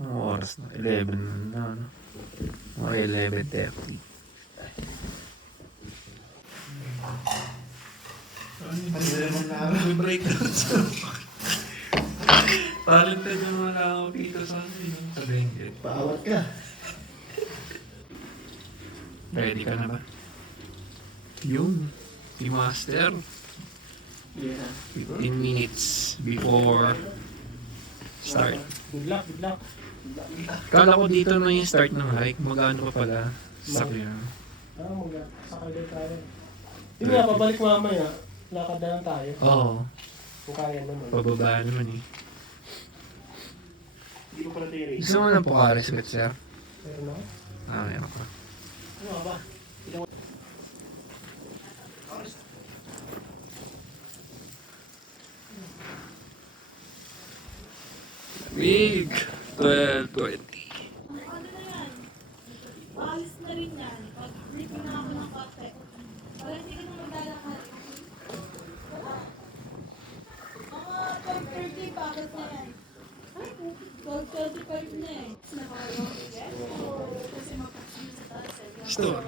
Ang oras na 11 na, no? Mga 11:30. Break talented naman ako dito sa Benguet. Paawat ka. Ready ka na ba? Yun. Si Master. 15 minutes before start. Good luck. Kala ko dito na yung start ng hike. Magano pa pala sa kanya. Sakay tayo. Hindi nga, pabalik mamaya. Lakad na lang tayo. Oo. Kung kaya naman. Pababa naman eh. Hindi ko pala tiri. Gusto mo ng Pucares with sir? Meron ako? Meron ka. Ano ba? Big 12:20. Ano na yan? Maalis na rin yan. Pag-brief na ako ng kape. Wala hindi ka na maglalakad. Mga 12:30, bakit na yan? Ay, 12:35 na eh. Nakakaroon yan? Kasi mapaksin sa taas eh. Store.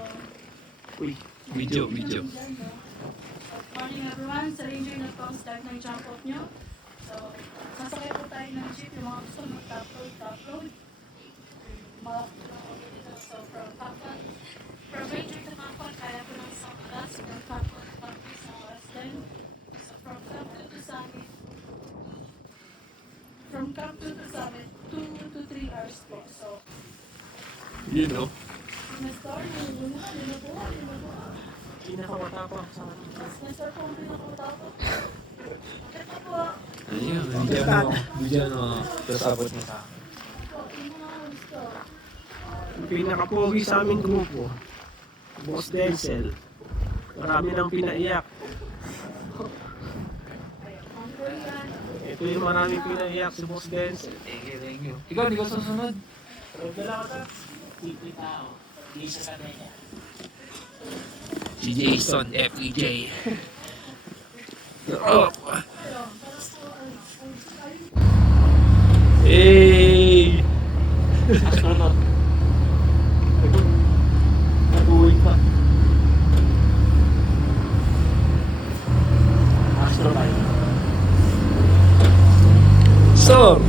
Uy, video. Good morning everyone. Sa Ranger na po ang start ng jump off nyo. So, sasakay po tayo ng jeep. Yung mga gusto mag-top load. So, from Ranger to Macon, kaya po ng isang oras. From Macon to Macon, isang oras din. So, from Camp 2 to Summit, 2 to 3 hours po. So, You know. na-start mo muna, linubuhan. Pinakamatapang sa akin. Na-start po ang pinakamatapos. Ito po, Ayun, bigyan mo. Tapos abot mo sa akin. yung mga gusto. Pinakapogi sa aming grupo. Boss Denzel. Marami nang pinaiyak. Ito yung maraming pinaiyak si Boss Denzel. Thank you. Ikaw, di ka susunod. Dala ka ta? Hindi tao. Hindi sa kanila. Si Jason, FEJ. Oh. Hey! Astronaut. Nag-uwi pa. Astronaut. So,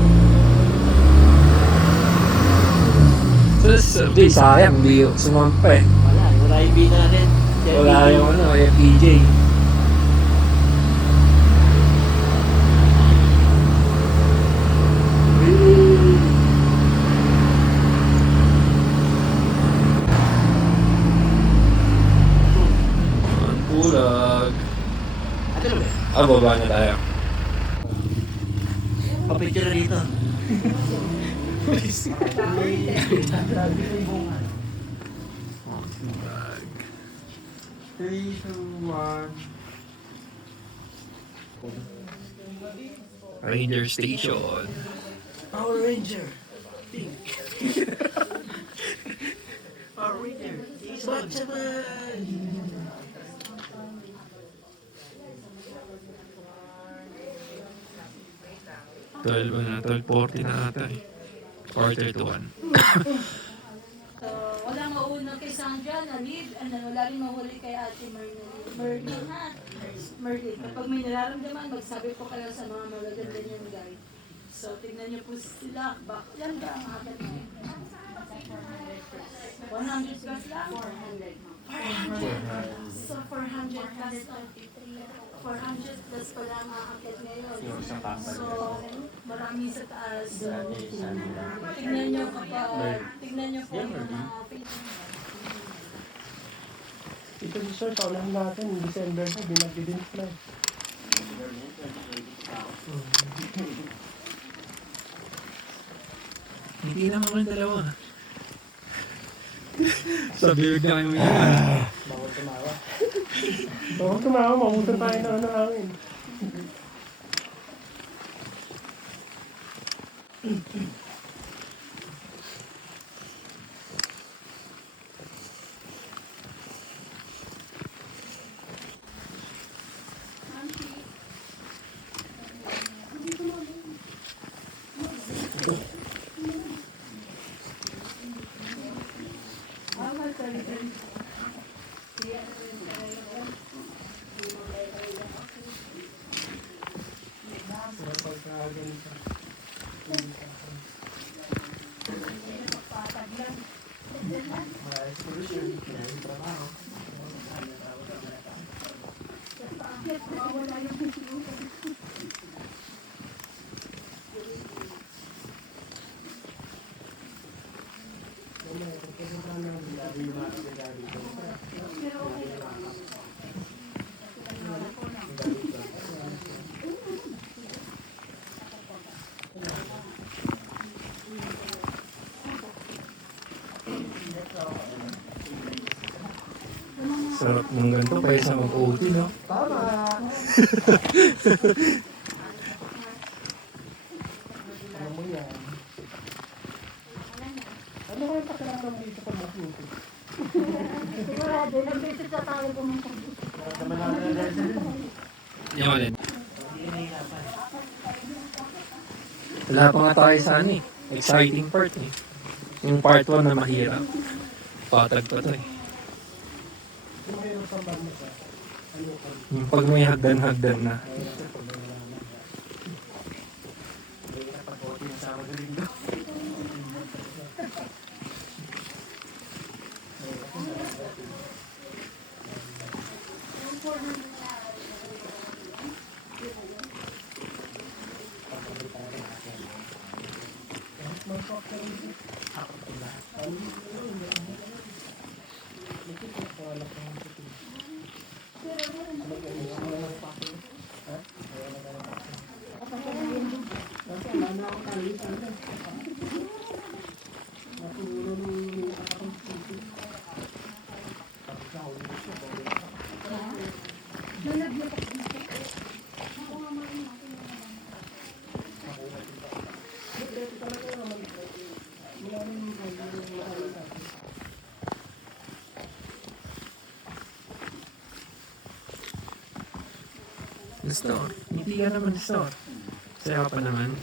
di sayang, di sumampa eh. Wala yung bina natin. Wala yung FEJ. Pulag. Baba na tayo. Papicture dito. Pulag. 3, 2, 1. Ranger Station. Power Ranger. Pink. Power Ranger. Sabay. 12:40 na ata eh. Quarter to 1. So, walang mauna kay Sandra na lead, and then wala rin mahuli kay Ate Merlin, ha? Merlin, kapag may nararamdaman, magsabi po kayo sa mga magaganda niyang guide. So, tignan niyo po sila. Yan ba ang agad na yun? 100 plus lang? 400. So, 400 plus 400 plus pa lang ang akit ngayon. So, marami sa taas. Tignan niyo po yung mga Ito si Sir, paunahan natin. December na, binagdidin fly. Hindi naman kami dalawa. Sa bibig na kayo yun. Bawal tumawa, mamutan tayo na hangin. ganito. Maraming solusyon, maraming trabaho. Sarap ng ganito kaysa mag-OT, no? Tama! Alam mo yan. Ano kaya pakiramdam dito pag mag-YouTube? Sigurado, nag-visit sa tayo pumunta. Naman namin na dahil sa Yung alin. hindi nahihirapan. Wala pa nga tayo sa ano eh. Exciting part eh. Yung part 1 na mahirap. Patag pa to eh. Yung mayroon sa band mo sa ano ka? Yung pag may hagdan-hagdan na. Mahirap pag-OT ng Sabado Linggo. Store. Hindi ka naman store. Saya ka pa naman.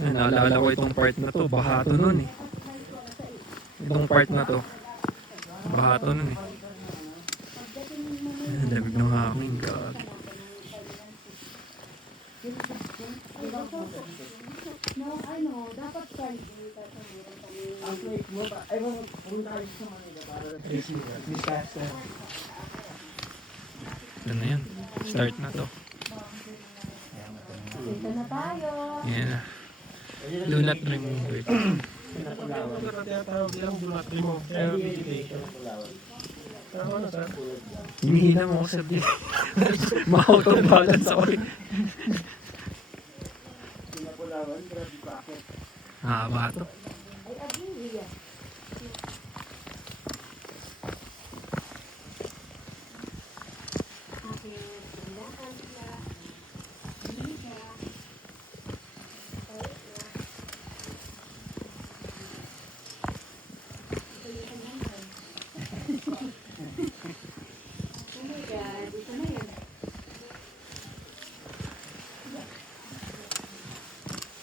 Naalala ko itong part na to, bahato nun eh. Itong part na to, bahato nun eh. Lamig ng hangin, God. No, ano, dapat Friday. Ang plate mo ba? Ay, pumunta kayo sa Manila para discuss. Ano na yan? Start na to. Dito na tayo. Yeah. Do not remove it. Tinatawag lang do not remove meditation. Tama na sir. Hinihina mo ako sa bit. Ma-auto-balance ako eh. Pinapulawan, grabe bakit? Bato. Ay, agree.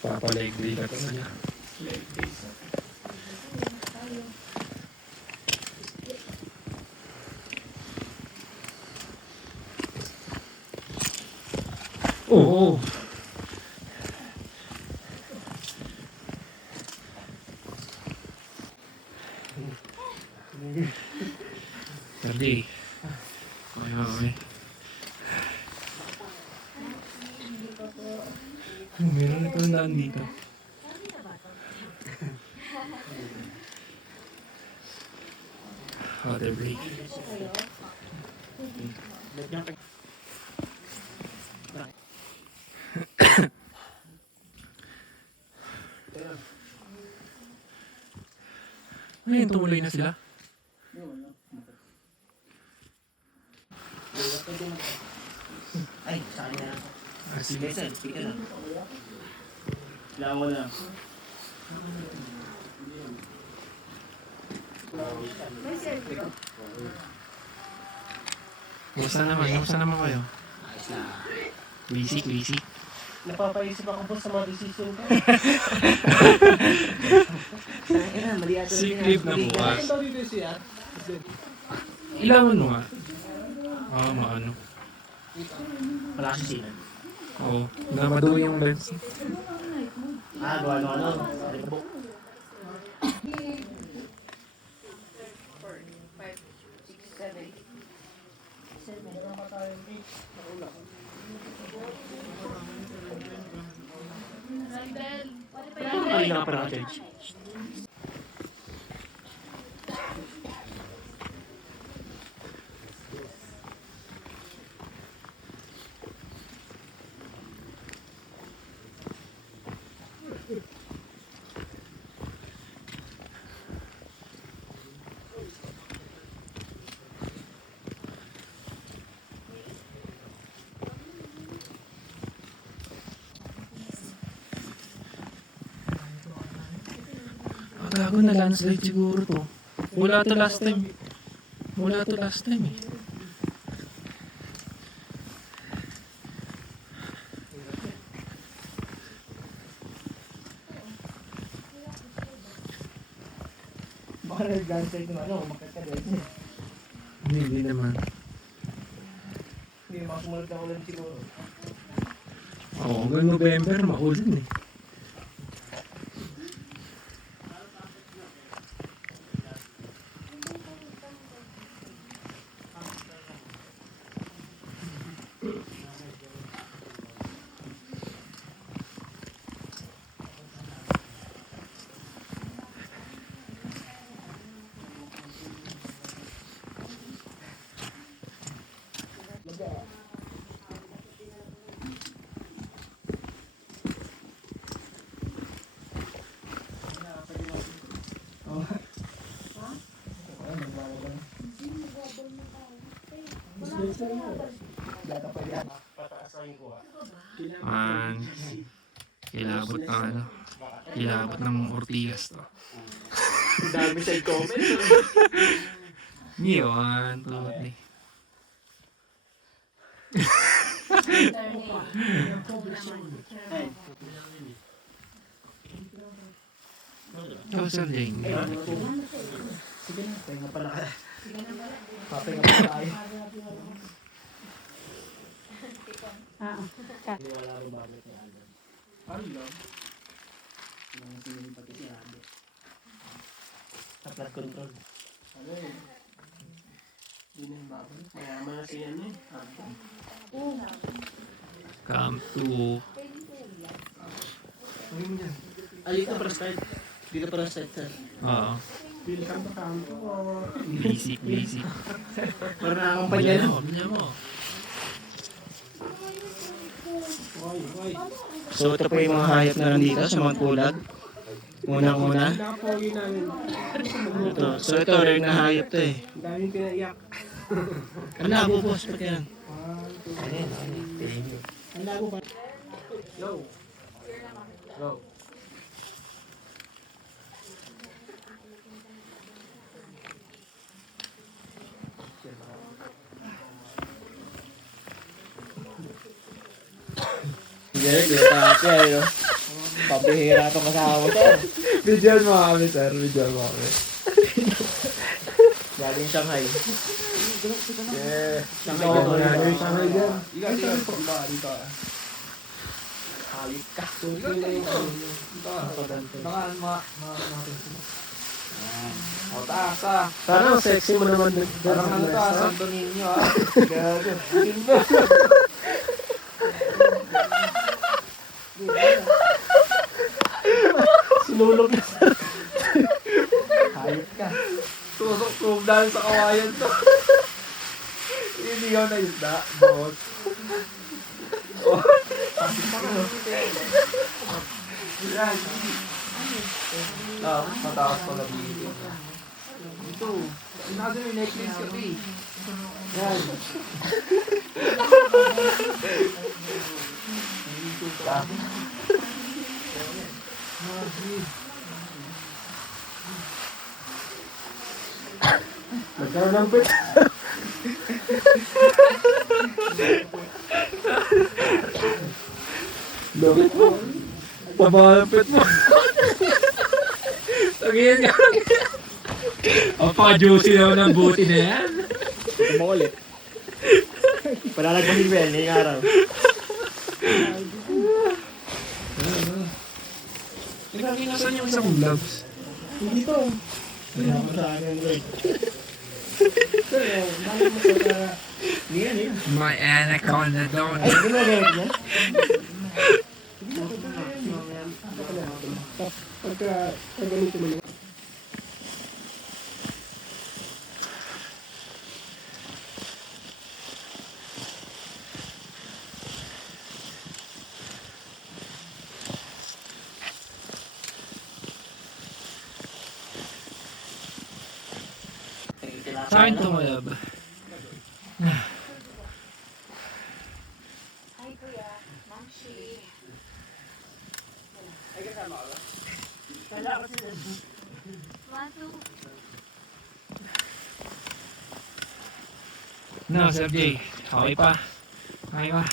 Papaligri ka pa niya. Oo. Tadi. Okay. Meron ito na dito. Water break. Ano yun, tumuloy na sila? Ay, saan na? Sige. Sige, sir. Sige lang. Kailangan ko na. Kumusta naman kayo? Busy. Napapaisip ako po sa mga decision ko. Mali ata Sick leave na bukas. Ano daw dito siya? Ilangan mo nga. Maano. Wala kasi sila. Oo. Namado yung lens. Gawa ng ano. Rebook. Kanina ka pa naka-charge. Gago na landslide siguro to. Wala to last time eh. Baka nag-downside ng ano, umakit ka din. Hindi naman. Hindi makamulat na ulan siguro. Oo, hanggang November maulan eh. Man, kilabot ng Ortigas to. Dami side comments. Hindi, 1, 2, 3. Ikaw, Sir Jane. Sige na, pahinga pala ka. Papahinga pala tayo. Hindi wala rin bakit ni Alden. Ano lang? Mga sinili pati si Alden. Sa flood control. Ano eh? Hindi na yung babalik. Mayaman na si ano eh. Alden. Come to... Ah, dito para start. Dito para start, sir. Oo. Pili ka ba kanto o... Basic. Para nakakampanya na. Bilhan mo. So ito po yung mga hayop na nandito sa mga kulag. Unang-una. Nakapogi namin. Ito. So ito rare na hayop to eh. Ang daming pinaiyak. Ang labo boss, pati yan. Ang lago ba? Yo. Yo. Hindi, tapi ayo. Pabihira itong kasama mo, sir. Video mo kami, sir. Video mo kami. Galing Shanghai. Yeah. Shanghai Ito, ka yan yung Shanghai dyan. Dito. Hayop ka. Baka natin sila. O, taas ah. Parang sexy mo naman din. Parang ano to, Santo Niño ah. Gago. Sinulog na sa... Hayop ka. Tusok dahil sa kawayan to. Iligaw na isda, boss. Yan. Mataas pala dito. Ito. Sinado yung necklace ko eh. Yan. Nagkaroon ng pit. Lugit mo. Pabalapit mo. Sabihin ka. Paka-juicy naman ang buti na yan. Ito mo ulit. Palalagpasin mo yan, ngayong araw. Lagi nasan yung isang gloves? Hindi to. Kaya ako sa akin, Lord. Pero, bakit mo sa... Yan. My anaconda don't. Ay, gumagamit niya? Pagka ganito mo lang. Sa akin tumalab. Hi, Kuya. Mamshi. Matu. No, Sir Jay. Okay pa. Okay pa.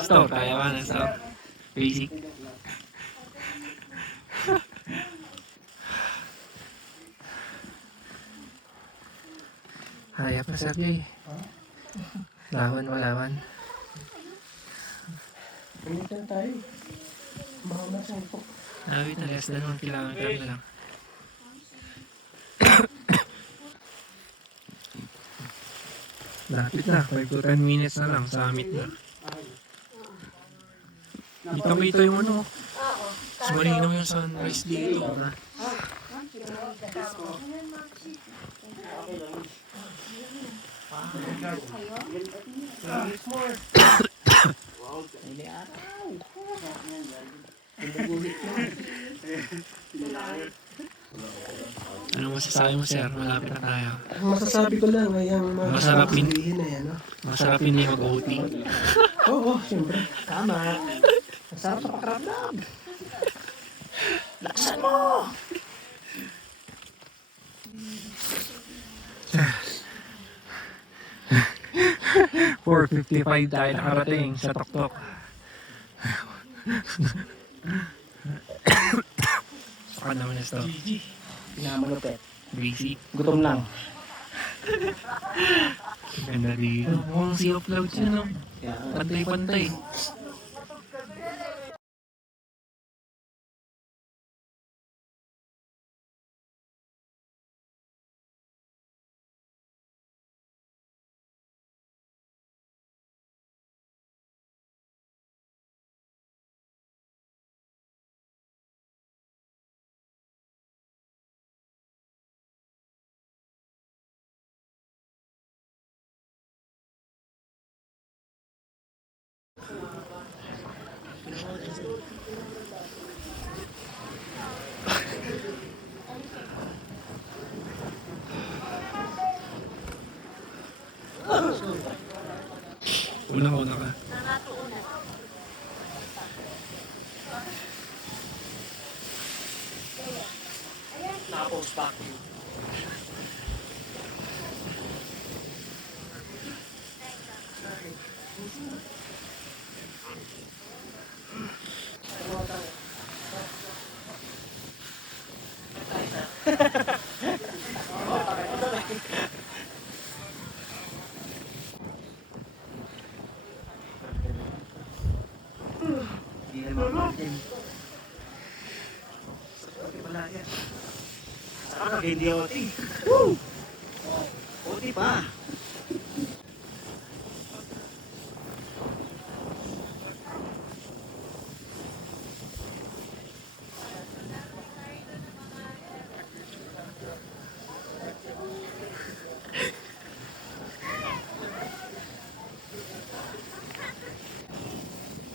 Store, kaya ka na store. Basic. Kaya pa, Sir Jay. Lawan mo, lawan. Ganito na tayo. Mahal na sa ito. Nawit na less than 1 kilometer na lang. Lapit na, 5 to 10 minutes na lang, summit na. Kita-kita yung ano, mas malinaw yung sunrise dito. Ha? Anong masasabi mo, sir? Malapit na tayo. Ang masasabi ko lang ay ang mga Masarap yun. sabihin na yan, no? Masarap hindi mag-OT. Oo, siyempre. Tama. Masarap sa pakiramdam. Laksan mo! 4:55 tayo nakarating sa Toktok. Saka naman na stop. Pinamalupit. Busy. Gutom lang. Ganda dito. Mukhang sea of clouds yun, no? Kaya, Pantay-pantay. Unang-una ka. Napos back you. Hindi naman natin. Okay pala yan. Sarap, hindi OT. Woo! OT pa.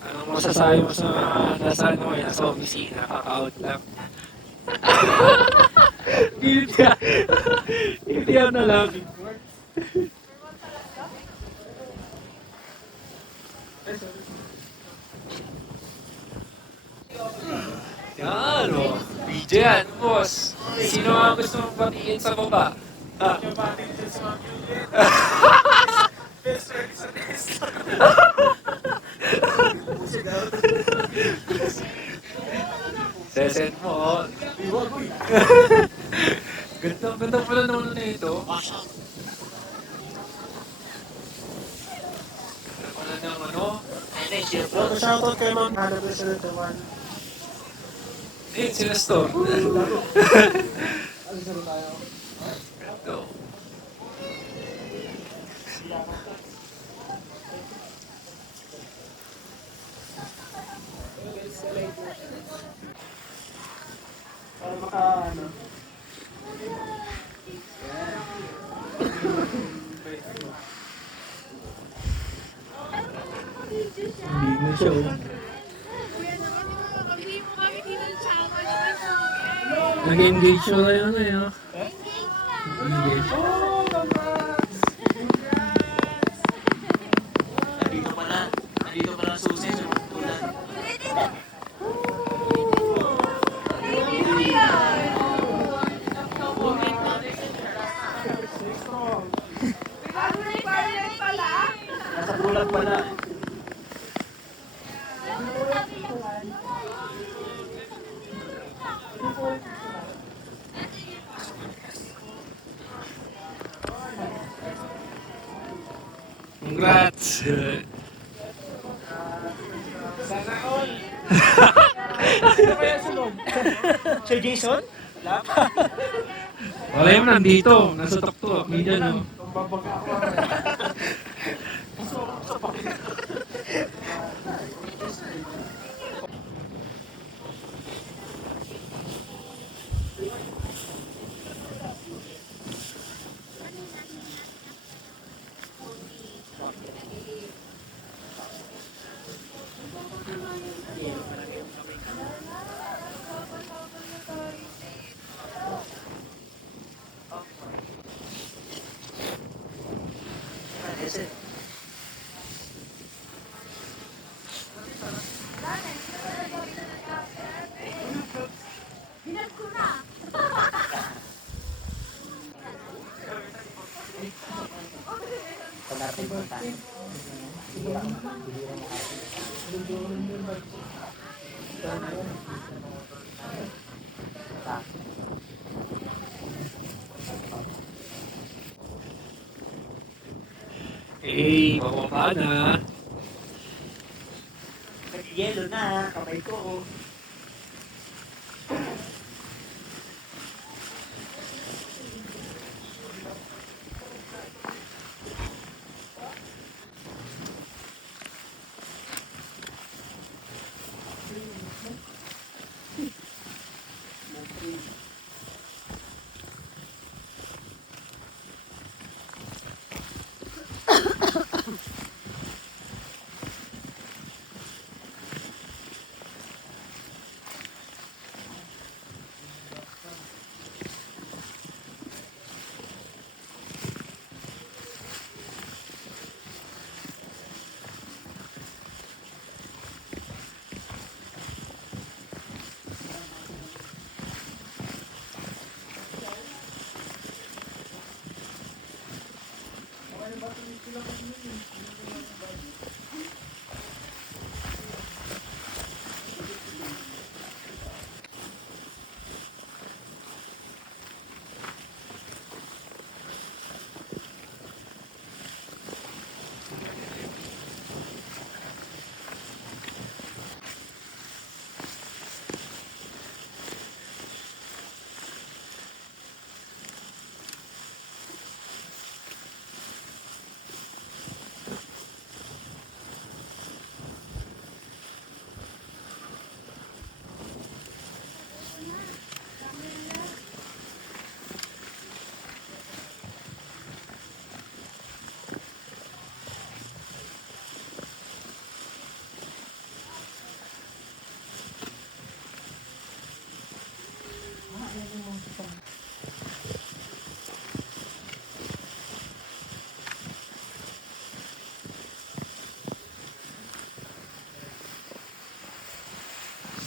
Anong masasabi mo sa mga nasa ano ngayon, nasa opisina, kaka-out lang? Guilty ka. Guilty ako na lang. Yan, o. DJ yan, boss. Sino ang gusto mong batiin sa baba? Ah. Yung batid dyan sa mga Juliet. Best friend sa Nestor. Sesend mo, o. Ganda pala naman na ito. Ganda pala ng ano. Shoutout kay Ma'am Hannah President Juan. Eh, sila store. Ano sila tayo? Ito. Para maka, ano? Hindi na siya. Nag-engage mo na yun eh. Engage. Oh, congrats! Nandito pala. Nandito pala ang susi sa tulan. Nasa bulag pala. Congrats! Sino kaya sunod? Sir Jason? Wala yung nandito. Nasa tuktok. Media no. Kumbabaga ako. Eh, bababa na. Yelo na. Kamay ko.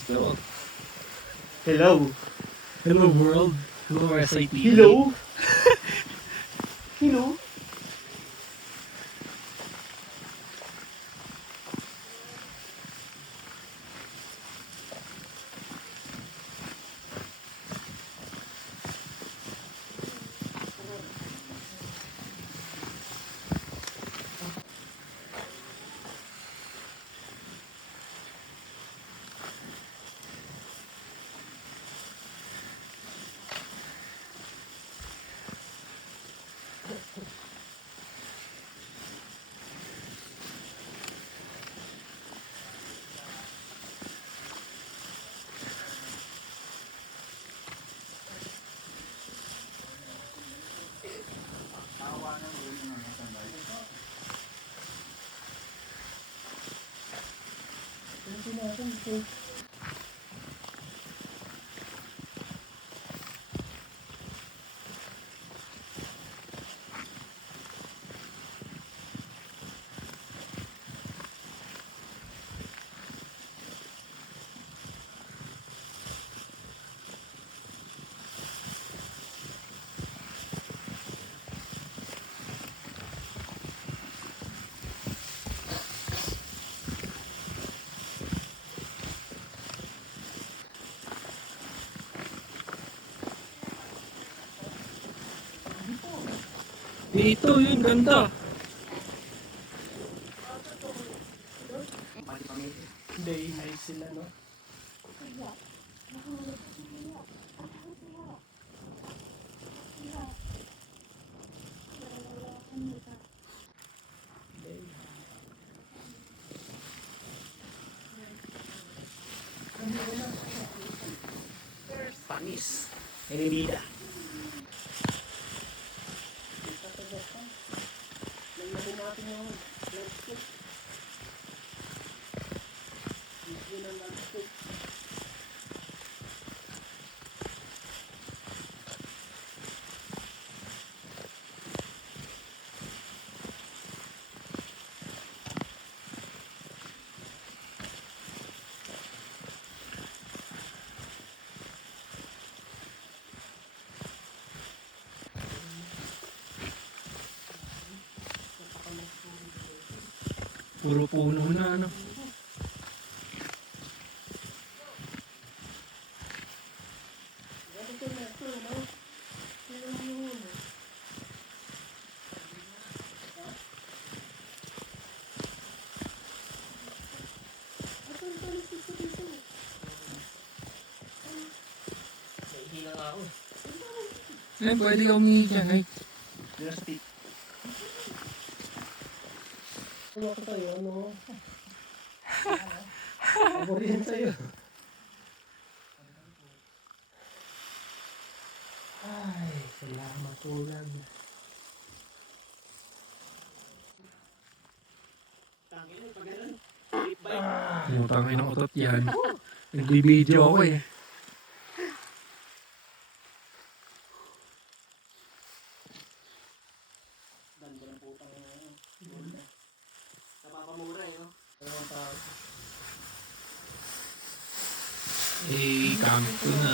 So, Hello. hello world. Hello SIT. Hello. Hello. Dito, yun, ganda. Day night sila, no? Panis. Enibida. Lagyan natin yung landscape. Yun ang landscape. Puro puno na, ano. Nahihina nga ako. Eh, pwede ka umingi dyan, ay. Dito sa tip. Ano ko tayo, ano? Ako rin sa'yo. Ay, salamat ulan. Tangin, pag ganun. Pumutangin ng utot yan. Nagbibideo ako eh. Ganda ng putang na yun. Ganda. Napapamura eh, no? Ano tao? Eh, camp ko na.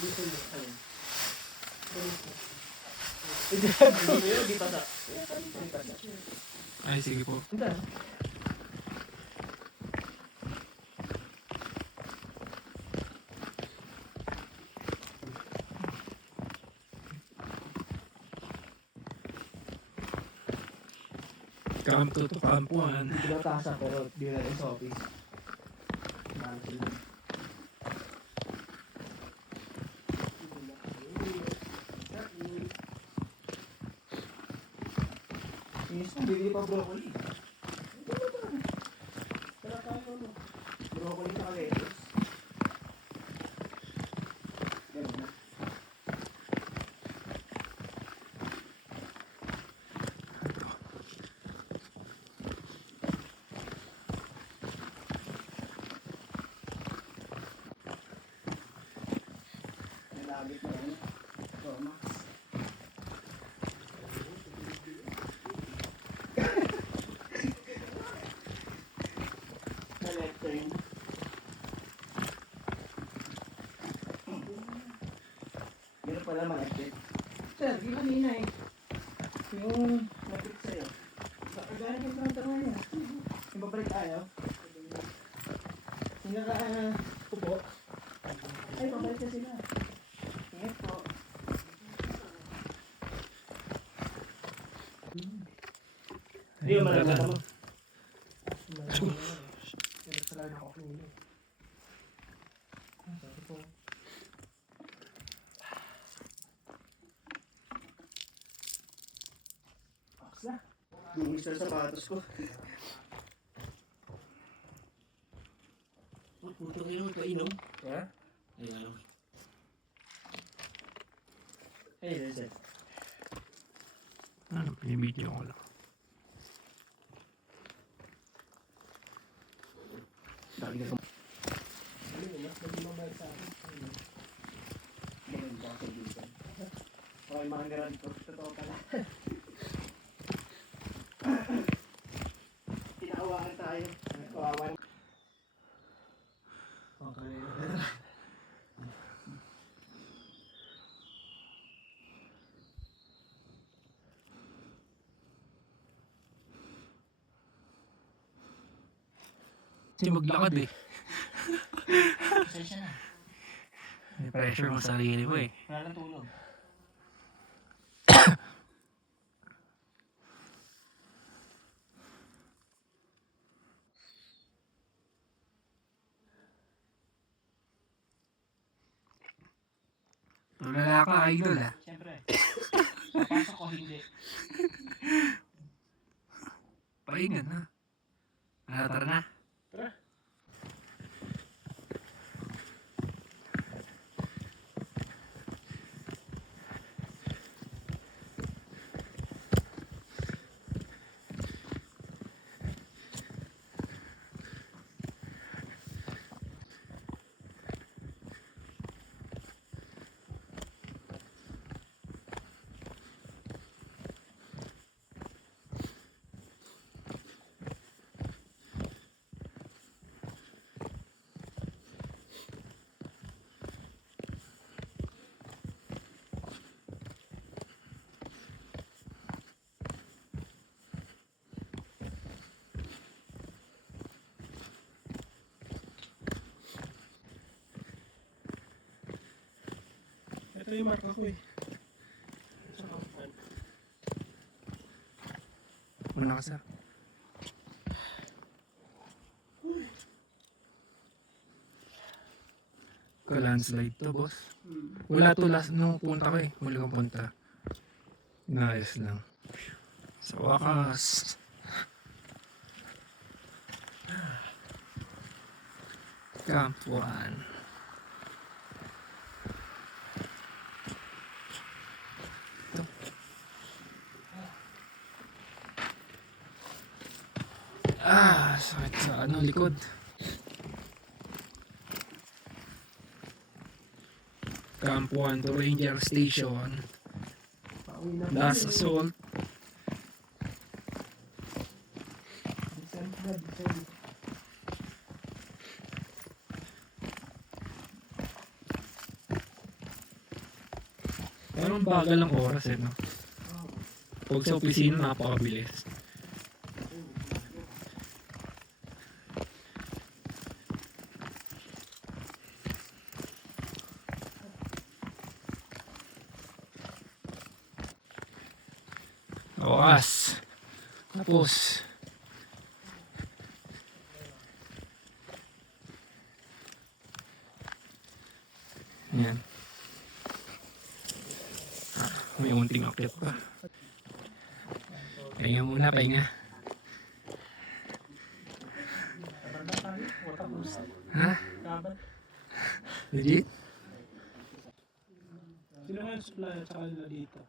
Dito mo. Ayun. Hindi ako. Hindi mo yun, di pa sa. Ay, sige po. Hindi. Camp to camp 1. Pinatasa pero di na rin sa office. Mahal sila. Minsan, bili pa broccoli. Wala tayo, ano? Broccoli sa lettuce. Ganun na. Nalagit na yun. Toma. Na left turn. Wala malapit. Sir, di kanina eh. Yung lapit sa'yo. Kagaya ko sa tanong niya. Yung babalik tayo. Yung naka-upo. Ay, babalik na sila. Ingat po. Hindi mo malagyan mo. Nagsasalan ako kanina. Sabi ko, box na. Dumis na sapatos ko. Puto kayo painom. Ha? Ay, ano. Ay, sir. Ano, pinibidyo ko lang. Dami na Ano yun, mas naging mabait sa akin. maganda ako dito. Okay, mga garant ko. Totoo pala. Tinaawakan tayo. Kawawa. Okay. Kasi maglakad eh. Pasensya na. May pressure mo sa sarili mo eh. Wala nang tulog. Tulala ka, idol ah. Siyempre. Papasok ko hindi. Pahingan na. Tara na. Ito yung marka ko eh. Sa kapan. Una ka sir. Ka-landslide to, boss. Wala to last nung punta ko eh. Muli kong punta. Inayos lang. Sa wakas. Camp 1. Sakit sa likod. Camp 1 to Ranger Station. Pauwi na. Last assault. Descent na, descent. Parang bagal ng oras eh, no? Pag sa opisina, napakabilis. Oras. Tapos. Yan. May unting akyat pa. Pahinga muna, pahinga. Kaban na tayo. Watapos. Ha? Kaban. Legit? Sino nga yung supply at saka nila dito?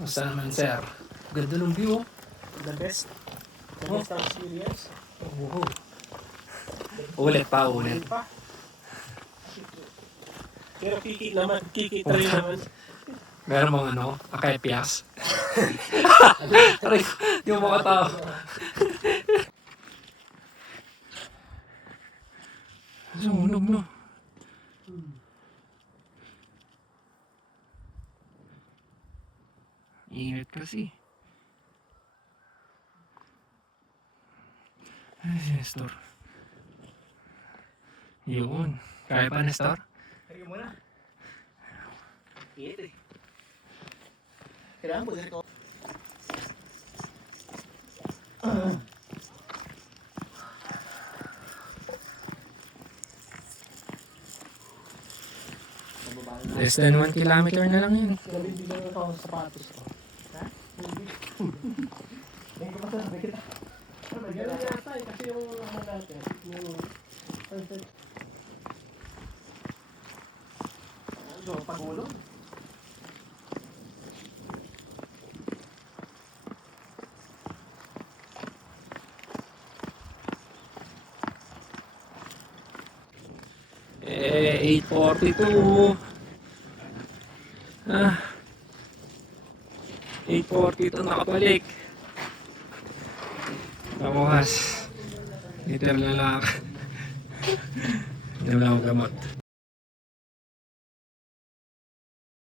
Basta naman, sir. Ganda ng view, oh. The best. The best experience. Oo. Ulit pa, ulit. Pa. Pero kiki naman, kiki try naman. Meron mga ano, akepyas. Aray, di mo makatao. Sunog, no? Ingat kasi. Ay, si Nestor. Yun. Kaya pa, Nestor? Kaya mo na. Ito eh. Kailangan po ko. Less than 1 kilometer na lang yun. Nabibigyan ako ng sapatos ko. Ha? Hindi ko masasabi kita. Ganun yata eh, kasi yung ano natin, yung perfect. So, pag-ulo. Eh, 8:42. 8:42 nakabalik. Tapos, literal na lang. Hindi na lang ako gamot.